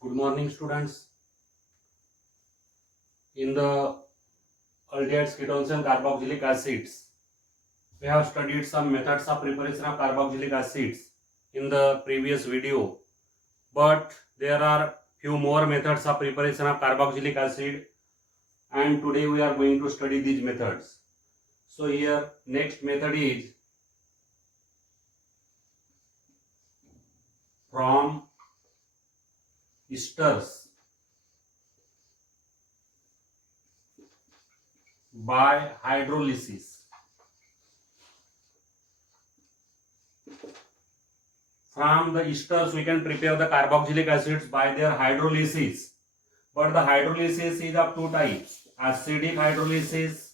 Good morning, students. In the aldehydes, ketones, and carboxylic acids, we have studied some methods of preparation of carboxylic acids in the previous video. But there are few more methods of preparation of carboxylic acid, and today we are going to study these methods. So here, next method is from esters by hydrolysis. From the esters we can prepare the carboxylic acids by their hydrolysis. But the hydrolysis is of two types: acidic hydrolysis.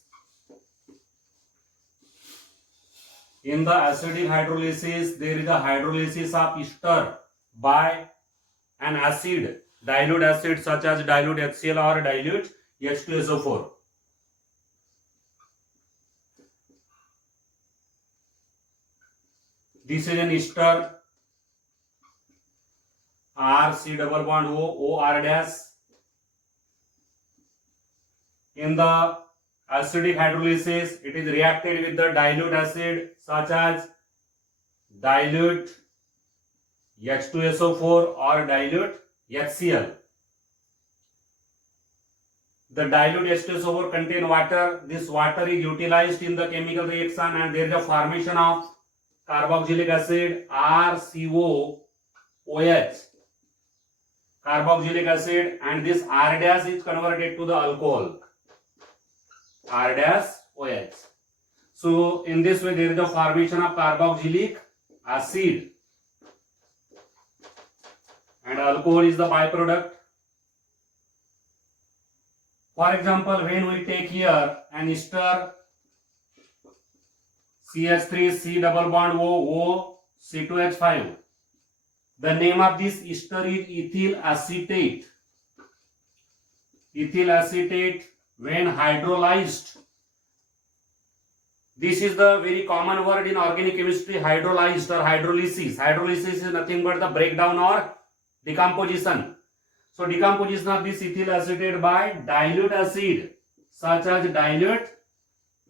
In the acidic hydrolysis, there is a hydrolysis of ester by an acid, dilute acid such as dilute HCl or dilute H2SO4. This is an ester R C double bond O R dash. In the acidic hydrolysis, it is reacted with the dilute acid such as dilute H2SO4 or dilute HCl. The dilute H2SO4 contain water. This water is utilized in the chemical reaction and there is a formation of carboxylic acid RCOOH. Carboxylic acid, and this R dash is converted to the alcohol R dash OH. So in this way there is a formation of carboxylic acid and alcohol is the byproduct. For example, when we take here an ester CH3 C double bond O C2H5, the name of this ester is ethyl acetate. Ethyl acetate, when hydrolyzed, this is the very common word in organic chemistry, hydrolyzed or hydrolysis. Hydrolysis is nothing but the breakdown or decomposition. So decomposition of this ethyl acetate by dilute acid such as dilute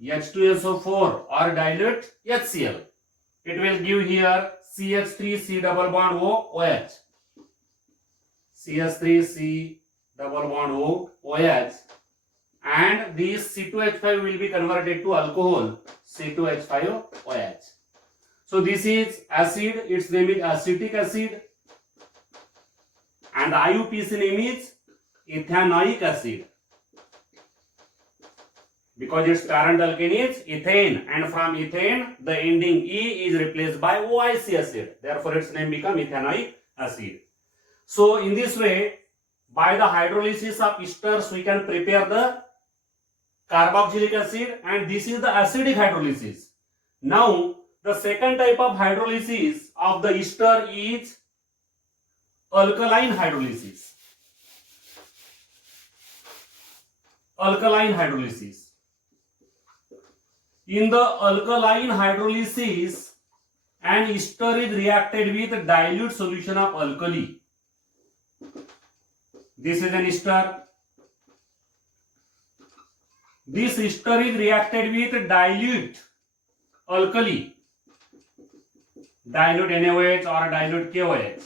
H2SO4 or dilute HCl. It will give here CH3 C double bond OH. CH3 C double bond OH, and this C2H5 will be converted to alcohol C2H5OH. So this is acid, its name is acetic acid, and the IUPAC name is ethanoic acid because its parent alkane is ethane, and from ethane the ending E is replaced by OIC acid, therefore its name becomes ethanoic acid. So in this way, by the hydrolysis of esters we can prepare the carboxylic acid, and this is the acidic hydrolysis. Now the second type of hydrolysis of the ester is alkaline hydrolysis. Alkaline hydrolysis. In the alkaline hydrolysis, an ester is reacted with dilute solution of alkali. This is an ester. This ester is reacted with dilute alkali, dilute NaOH or dilute KOH.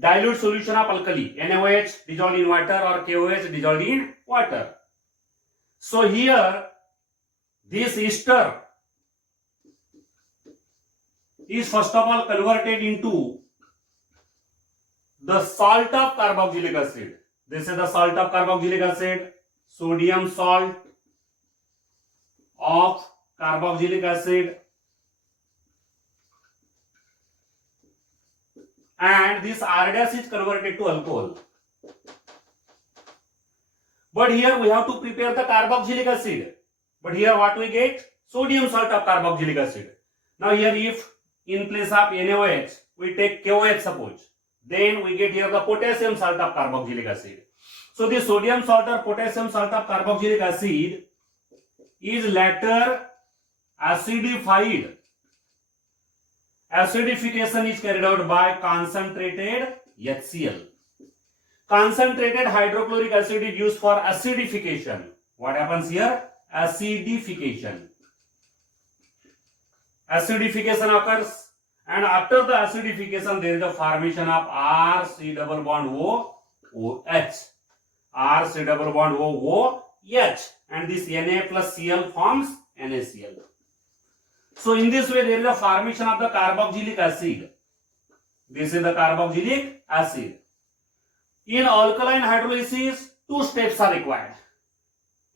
Dilute solution of alkali, NaOH dissolved in water or KOH dissolved in water. So here this ester is first of all converted into the salt of carboxylic acid. This is the salt of carboxylic acid, sodium salt of carboxylic acid, and this R dash is converted to alcohol. But here we have to prepare the carboxylic acid. But here what we get? Sodium salt of carboxylic acid. Now here if in place of NaOH we take KOH suppose, then we get here the potassium salt of carboxylic acid. So the sodium salt or potassium salt of carboxylic acid is later acidified acidification is carried out by concentrated HCl. Concentrated hydrochloric acid is used for acidification. What happens here? Acidification. Acidification occurs, and after the acidification there is a formation of RC double bond OH. RC double bond OH, and this Na plus Cl forms NaCl. So in this way there is a formation of the carboxylic acid. This is the carboxylic acid. In alkaline hydrolysis, two steps are required.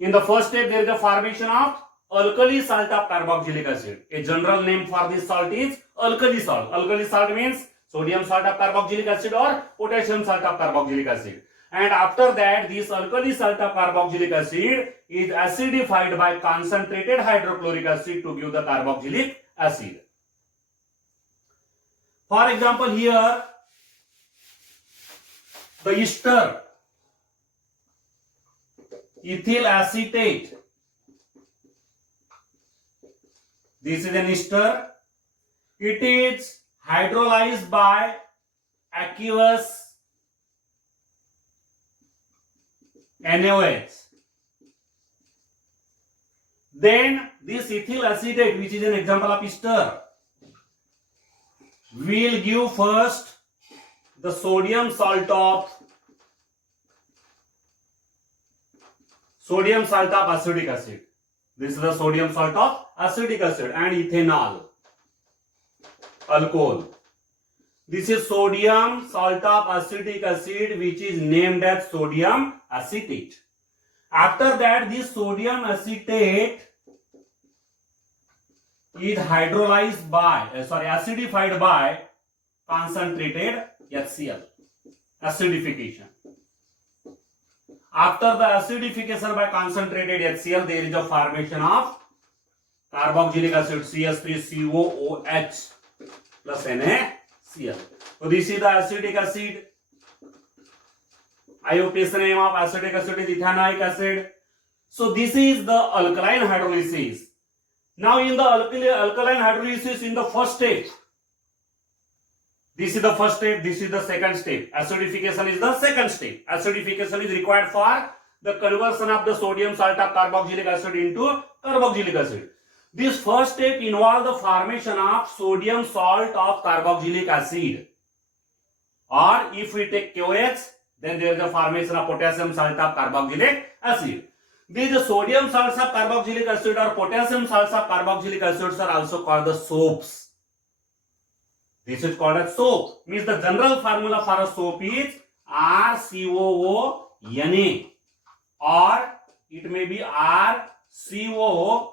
In the first step, there is a formation of alkali salt of carboxylic acid. A general name for this salt is alkali salt. Alkali salt means sodium salt of carboxylic acid or potassium salt of carboxylic acid. And after that, this alkali salt of carboxylic acid is acidified by concentrated hydrochloric acid to give the carboxylic acid. For example, here the ester, ethyl acetate. This is an ester. It is hydrolyzed by aqueous NaOH. Then this ethyl acetate, which is an example of ester, will give first the sodium salt of acetic acid. This is the sodium salt of acetic acid, and ethanol, alcohol. This is sodium salt of acetic acid, which is named as sodium acetate. After that, this sodium acetate is acidified by concentrated HCl. Acidification. After the acidification by concentrated HCl, there is a formation of carboxylic acid CH3COOH plus NaCl. So this is the acetic acid. IUPAC name of acetic acid is ethanoic acid. So this is the alkaline hydrolysis. Now in the alkaline hydrolysis, in the first step, this is the first step, this is the second step. Acidification is the second step. Acidification is required for the conversion of the sodium salt of carboxylic acid into carboxylic acid. This first step involves the formation of sodium salt of carboxylic acid. Or if we take KOH, then there is a formation of potassium salt of carboxylic acid. These sodium salts of carboxylic acid or potassium salts of carboxylic acids are also called the soaps. This is called as soap. Means the general formula for a soap is RCOONA, or it may be RCOOK.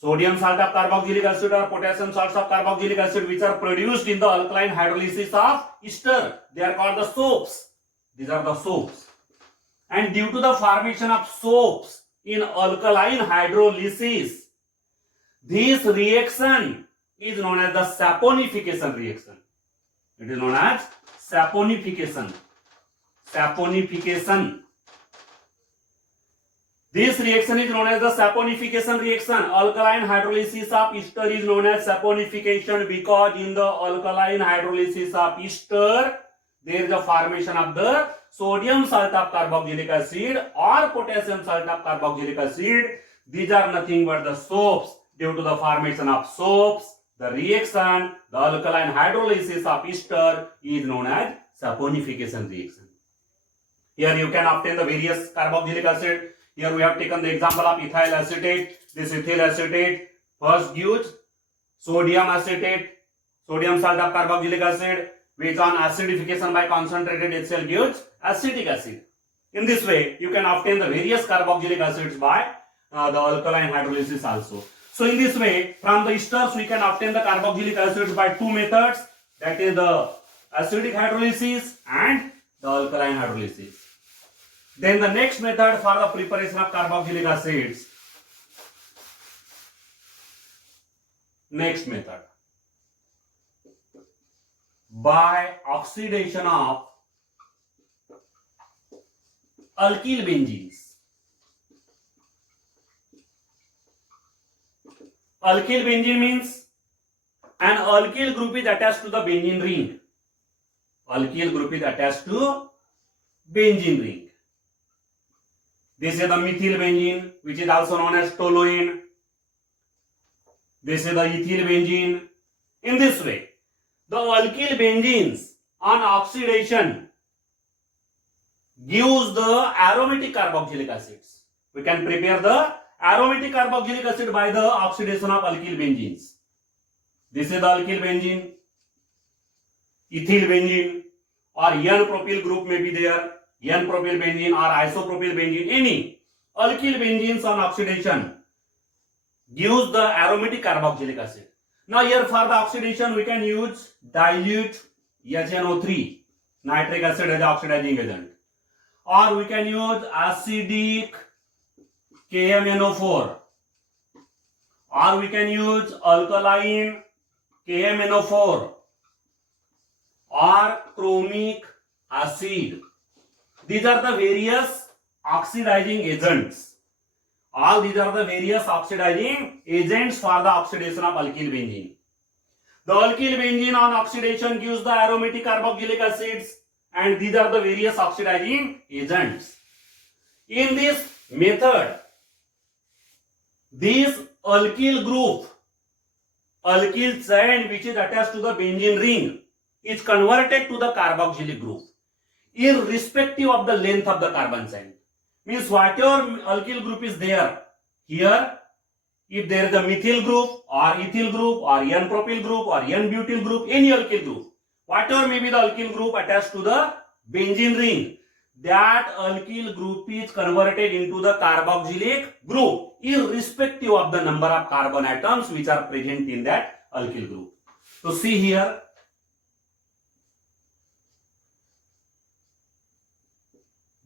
Sodium salt of carboxylic acid or potassium salts of carboxylic acid, which are produced in the alkaline hydrolysis of ester. They are called the soaps. These are the soaps. And due to the formation of soaps in alkaline hydrolysis, this reaction is known as the saponification reaction. It is known as saponification. Saponification. This reaction is known as the saponification reaction. Alkaline hydrolysis of ester is known as saponification because in the alkaline hydrolysis of ester, there is a formation of the sodium salt of carboxylic acid or potassium salt of carboxylic acid. These are nothing but the soaps. Due to the formation of soaps, the reaction, the alkaline hydrolysis of ester is known as saponification reaction. Here you can obtain the various carboxylic acid. Here we have taken the example of ethyl acetate. This ethyl acetate first gives sodium acetate, sodium salt of carboxylic acid, which on acidification by concentrated HCl gives acetic acid. In this way, you can obtain the various carboxylic acids by the alkaline hydrolysis also. So in this way, from the esters we can obtain the carboxylic acids by two methods, that is the acidic hydrolysis and the alkaline hydrolysis. Then the next method for the preparation of carboxylic acids, next method, by oxidation of alkyl benzenes. Alkyl benzene means An alkyl group is attached to the benzene ring. Alkyl group is attached to benzene ring. This is the methyl benzene, which is also known as toluene. This is the ethyl benzene. In this way, the alkyl benzenes on oxidation gives the aromatic carboxylic acids. We can prepare the aromatic carboxylic acid by the oxidation of alkyl benzenes. This is the alkyl benzene, ethyl benzene, or N-propyl group may be there, N-propyl benzene or isopropyl benzene, any alkyl benzenes on oxidation gives the aromatic carboxylic acid. Now here for the oxidation we can use dilute HNO3, nitric acid as oxidizing agent, or we can use acidic KMNO4, or we can use alkaline KMNO4, or chromic acid. These are the various oxidizing agents. All these are the various oxidizing agents for the oxidation of alkyl benzene. The alkyl benzene on oxidation gives the aromatic carboxylic acids, and these are the various oxidizing agents. In this method, this alkyl group, alkyl chain which is attached to the benzene ring, is converted to the carboxylic group irrespective of the length of the carbon chain. Means whatever alkyl group is there here, if there is a methyl group or ethyl group or N-propyl group or N-butyl group, any alkyl group, whatever may be the alkyl group attached to the benzene ring, that alkyl group is converted into the carboxylic group irrespective of the number of carbon atoms which are present in that alkyl group. So see here,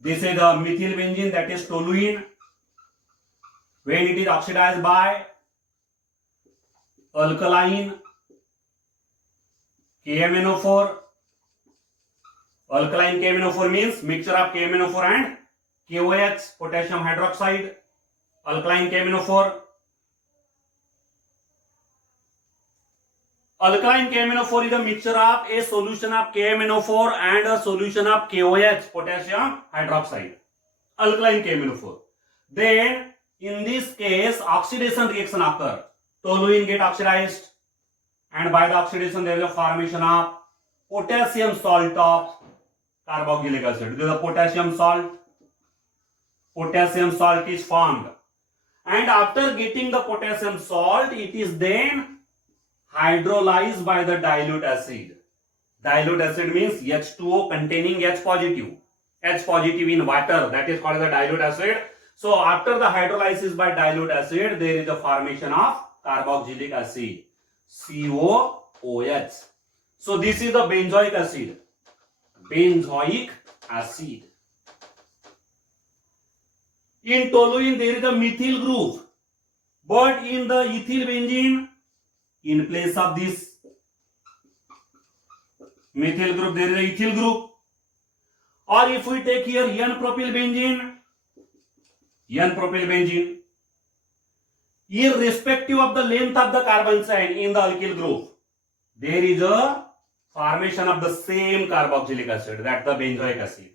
this is the methyl benzene, that is toluene. When it is oxidized by alkaline KMNO4, alkaline KMNO4 means mixture of KMNO4 and KOH, potassium hydroxide, alkaline KMNO4. Alkaline KMNO4 is a mixture of a solution of KMNO4 and a solution of KOH, potassium hydroxide, alkaline KMNO4. Then in this case, oxidation reaction occurs. Toluene get oxidized, and by the oxidation there is a formation of potassium salt of carboxylic acid. This is a potassium salt. Potassium salt is formed, and after getting the potassium salt, it is then hydrolyzed by the dilute acid. Dilute acid means H2O containing H positive. H positive in water, that is called the dilute acid. So after the hydrolysis by dilute acid, there is a formation of carboxylic acid, COOH. So this is the benzoic acid. Benzoic acid. In toluene there is a methyl group, but in the ethyl benzene, in place of this methyl group there is a ethyl group. Or if we take here N-propyl benzene, irrespective of the length of the carbon chain in the alkyl group, there is a formation of the same carboxylic acid, that the benzoic acid.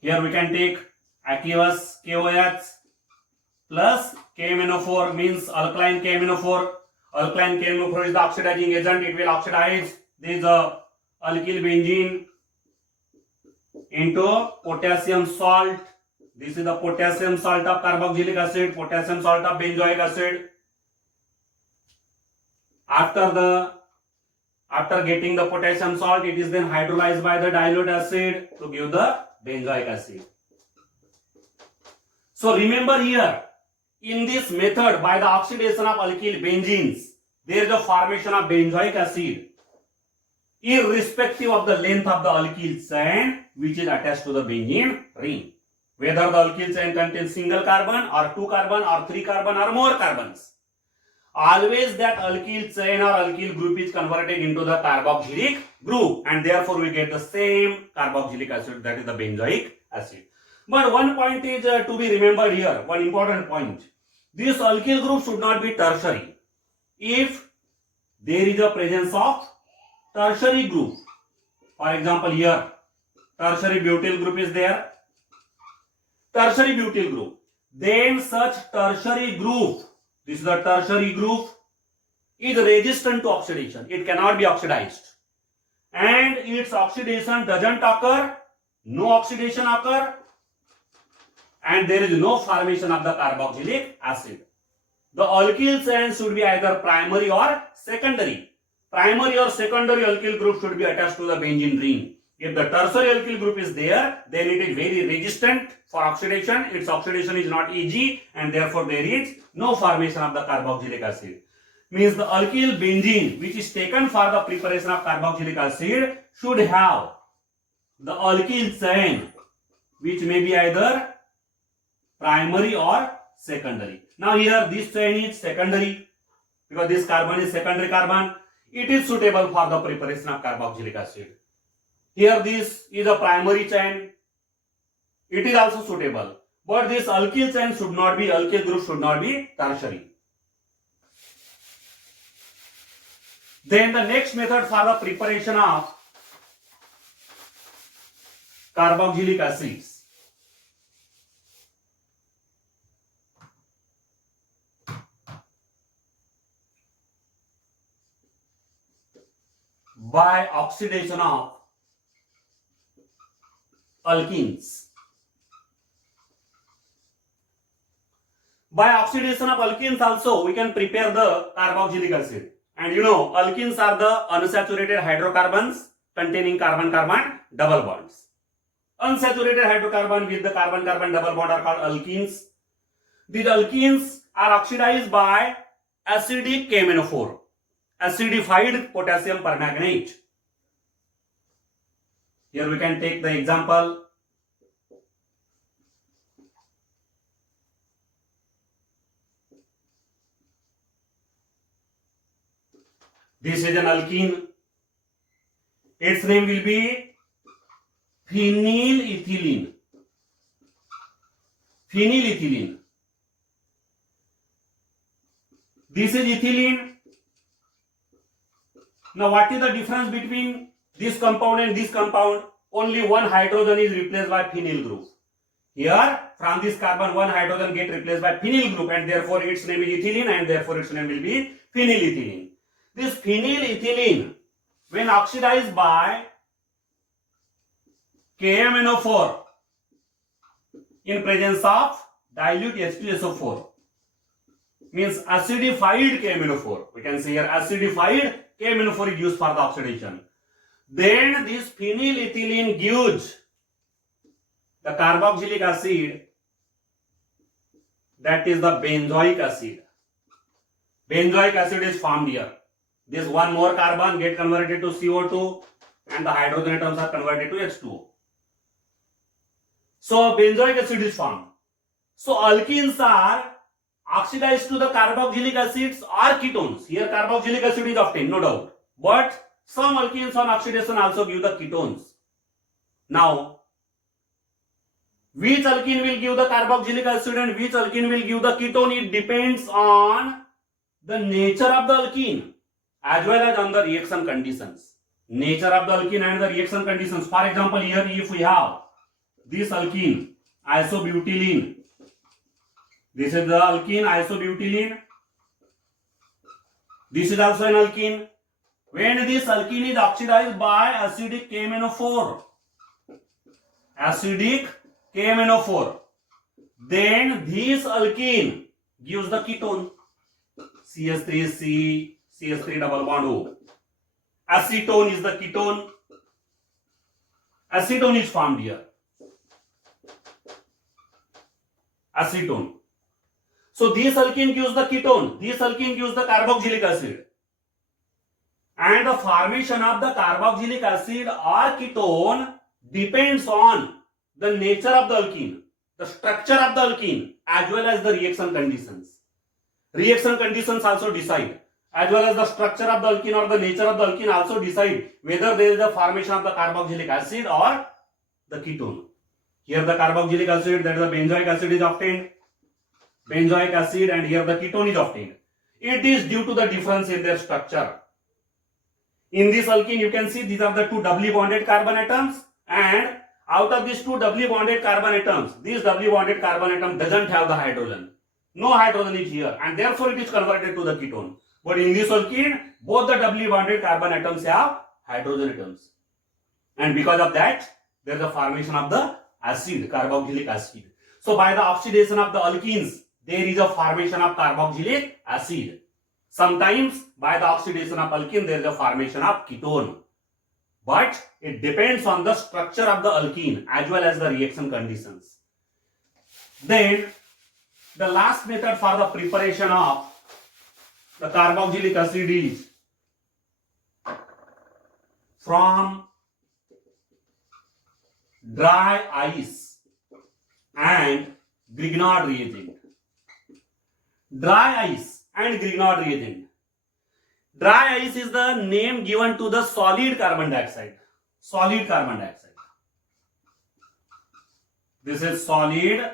Here we can take aqueous KOH plus KMNO4 means alkaline KMNO4. Alkaline KMNO4 is the oxidizing agent. It will oxidize this alkyl benzene into potassium salt. This is the potassium salt of carboxylic acid, potassium salt of benzoic acid. After getting the potassium salt, it is then hydrolyzed by the dilute acid to give the benzoic acid. So remember here, in this method, by the oxidation of alkyl benzenes, there is a formation of benzoic acid irrespective of the length of the alkyl chain which is attached to the benzene ring. Whether the alkyl chain contains single carbon or 2 carbon or 3 carbon or more carbons, always that alkyl chain or alkyl group is converted into the carboxylic group, and therefore we get the same carboxylic acid, that is the benzoic acid. But one point is to be remembered here, one important point. This alkyl group should not be tertiary. If there is a presence of tertiary group. For example, here tertiary butyl group is there. Tertiary butyl group. Then such tertiary group, this is the tertiary group, is resistant to oxidation. It cannot be oxidized. And its oxidation doesn't occur, no oxidation occur, and there is no formation of the carboxylic acid. The alkyl chain should be either primary or secondary. Primary or secondary alkyl group should be attached to the benzene ring. If the tertiary alkyl group is there, then it is very resistant for oxidation. Its oxidation is not easy, and therefore there is no formation of the carboxylic acid. Means the alkyl benzene, which is taken for the preparation of carboxylic acid, should have the alkyl chain, which may be either primary or secondary. Now here this chain is secondary because this carbon is secondary carbon. It is suitable for the preparation of carboxylic acid. Here this is a primary chain. It is also suitable. But this alkyl chain should not be, alkyl group should not be tertiary. Then the next method for the preparation of carboxylic acids. By oxidation of alkenes. By oxidation of alkenes also we can prepare the carboxylic acid. And you know, alkenes are the unsaturated hydrocarbons containing carbon-carbon double bonds. Unsaturated hydrocarbon with the carbon-carbon double bond are called alkenes. These alkenes are oxidized by acidic KMnO4, acidified potassium permanganate. Here we can take the example. This is an alkene. Its name will be phenylethylene. Phenylethylene. This is ethylene. Now what is the difference between this compound and this compound? Only one hydrogen is replaced by phenyl group. Here from this carbon one hydrogen get replaced by phenyl group, and therefore its name is ethylene, and therefore its name will be phenylethylene. This phenylethylene, when oxidized by KMnO4 in presence of dilute H2SO4, means acidified KMnO4. We can say here acidified KMnO4 is used for the oxidation. Then this phenylethylene gives the carboxylic acid, that is the benzoic acid. Benzoic acid is formed here. This one more carbon get converted to CO2 and the hydrogen atoms are converted to H2O. So benzoic acid is formed. So alkenes are oxidized to the carboxylic acids or ketones. Here carboxylic acid is obtained, no doubt. But some alkenes on oxidation also give the ketones. Now, which alkene will give the carboxylic acid and which alkene will give the ketone? It depends on the nature of the alkene as well as on the reaction conditions. Nature of the alkene and the reaction conditions. For example, here if we have this alkene, isobutylene. This is the alkene, isobutylene. This is also an alkene. When this alkene is oxidized by acidic KMnO4, then this alkene gives the ketone CH3C, CH3 double bond O. Acetone is the ketone. Acetone is formed here. Acetone. So this alkene gives the ketone. This alkene gives the carboxylic acid. And the formation of the carboxylic acid or ketone depends on the nature of the alkene, the structure of the alkene, as well as the reaction conditions. Reaction conditions also decide, as well as the structure of the alkene or the nature of the alkene also decide whether there is a formation of the carboxylic acid or the ketone. Here the carboxylic acid, that is the benzoic acid is obtained. Benzoic acid, and here the ketone is obtained. It is due to the difference in their structure. In this alkene, you can see these are the two doubly bonded carbon atoms, and out of these two doubly bonded carbon atoms, this doubly bonded carbon atom doesn't have the hydrogen. No hydrogen is here, and therefore it is converted to the ketone. But in this alkene, both the doubly bonded carbon atoms have hydrogen atoms. And because of that, there is a formation of the acid, carboxylic acid. So by the oxidation of the alkenes, there is a formation of carboxylic acid. Sometimes by the oxidation of alkene, there is a formation of ketone. But it depends on the structure of the alkene as well as the reaction conditions. Then the last method for the preparation of the carboxylic acid is from dry ice and Grignard reagent. Dry ice and Grignard reagent. Dry ice is the name given to the solid carbon dioxide. Solid carbon dioxide. This is solid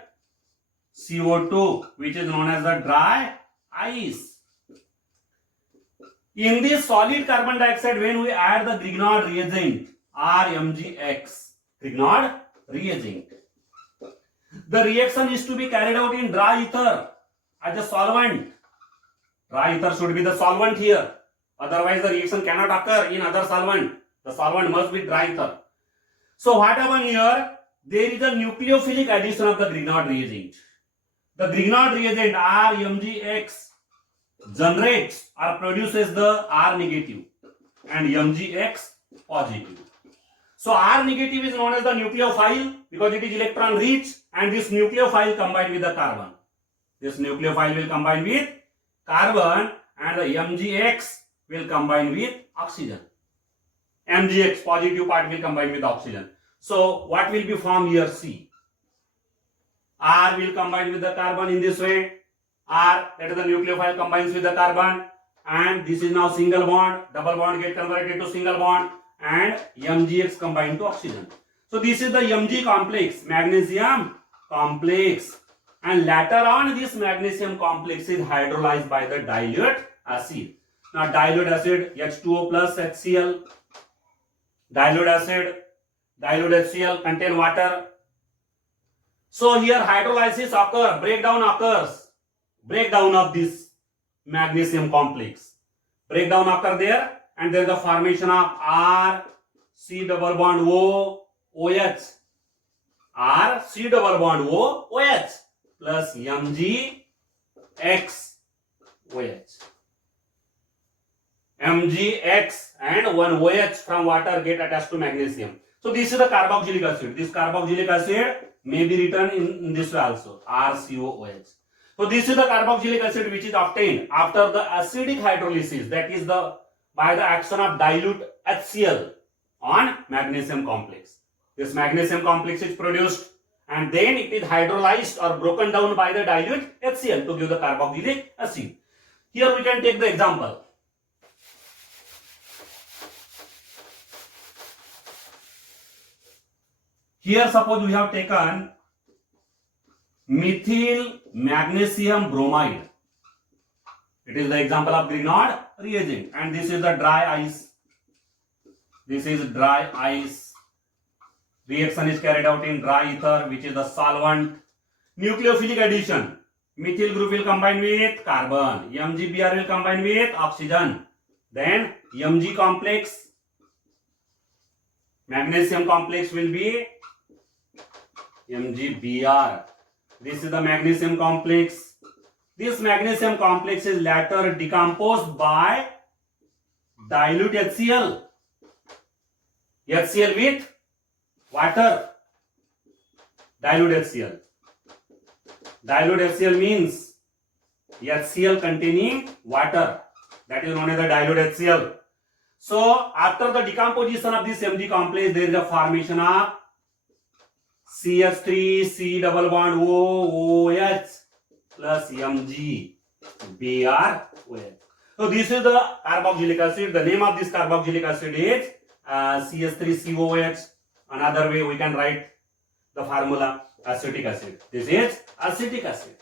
CO2, which is known as the dry ice. In this solid carbon dioxide, when we add the Grignard reagent, RMgX, Grignard reagent, the reaction is to be carried out in dry ether as a solvent. Dry ether should be the solvent here. Otherwise, the reaction cannot occur in other solvent. The solvent must be dry ether. So what happened here? There is a nucleophilic addition of the Grignard reagent. The Grignard reagent RMgX generates or produces the R negative and MgX positive. So R negative is known as the nucleophile because it is electron rich, and this nucleophile combined with the carbon. This nucleophile will combine with carbon, and the MgX will combine with oxygen. MgX positive part will combine with oxygen. So what will be formed here? C. R will combine with the carbon in this way. R, that is the nucleophile, combines with the carbon, and this is now single bond. Double bond get converted to single bond, and MgX combined to oxygen. So this is the Mg complex, magnesium complex, and later on this magnesium complex is hydrolyzed by the dilute acid. Now dilute acid, H2O plus HCl. Dilute acid, dilute HCl contain water. So here hydrolysis occurs, breakdown occurs. Breakdown of this magnesium complex. Breakdown occur there, and there is a formation of R, C double bond O, OH. R, C double bond O, OH plus Mg, X, OH. Mgx and one OH from water get attached to magnesium. So this is the carboxylic acid. This carboxylic acid may be written in this way also, RCOOH. So this is the carboxylic acid which is obtained after the acidic hydrolysis, that is the by the action of dilute HCl on magnesium complex. This magnesium complex is produced, and then it is hydrolyzed or broken down by the dilute HCl to give the carboxylic acid. Here we can take the example. Here suppose we have taken methyl magnesium bromide. It is the example of Grignard reagent, and this is the dry ice. This is dry ice. Reaction is carried out in dry ether, which is the solvent. Nucleophilic addition. Methyl group will combine with carbon. MgBr will combine with oxygen. Then Mg complex, magnesium complex will be MgBr. This is the magnesium complex. This magnesium complex is later decomposed by dilute HCl. HCl with water. Dilute HCl. Dilute HCl means HCl containing water. That is known as the dilute HCl. So after the decomposition of this Mg complex, there is a formation of CH3, C double bond O, OH plus Mg, Br, OH. So this is the carboxylic acid. The name of this carboxylic acid is CH3COOH. Another way we can write the formula acetic acid. This is acetic acid.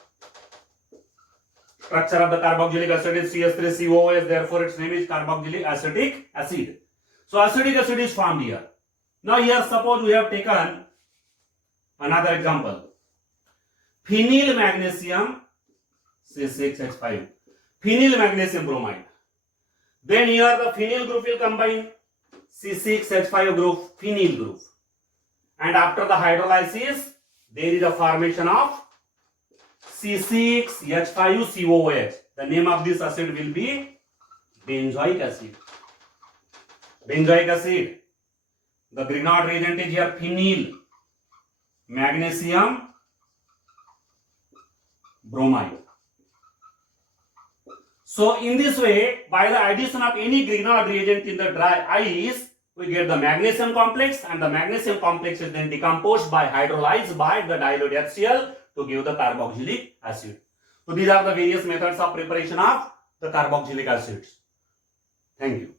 Structure of the carboxylic acid is CH3COOH. Therefore, its name is carboxylic acetic acid. So acetic acid is formed here. Now here suppose we have taken another example. Phenyl magnesium C6H5. Phenyl magnesium bromide. Then here the phenyl group will combine C6H5 group, phenyl group. And after the hydrolysis, there is a formation of C6H5COOH. The name of this acid will be benzoic acid. Benzoic acid. The Grignard reagent is here phenyl magnesium bromide. So in this way, by the addition of any Grignard reagent in the dry ice, we get the magnesium complex, and the magnesium complex is then decomposed by hydrolyzed by the dilute HCl to give the carboxylic acid. So these are the various methods of preparation of the carboxylic acids. Thank you.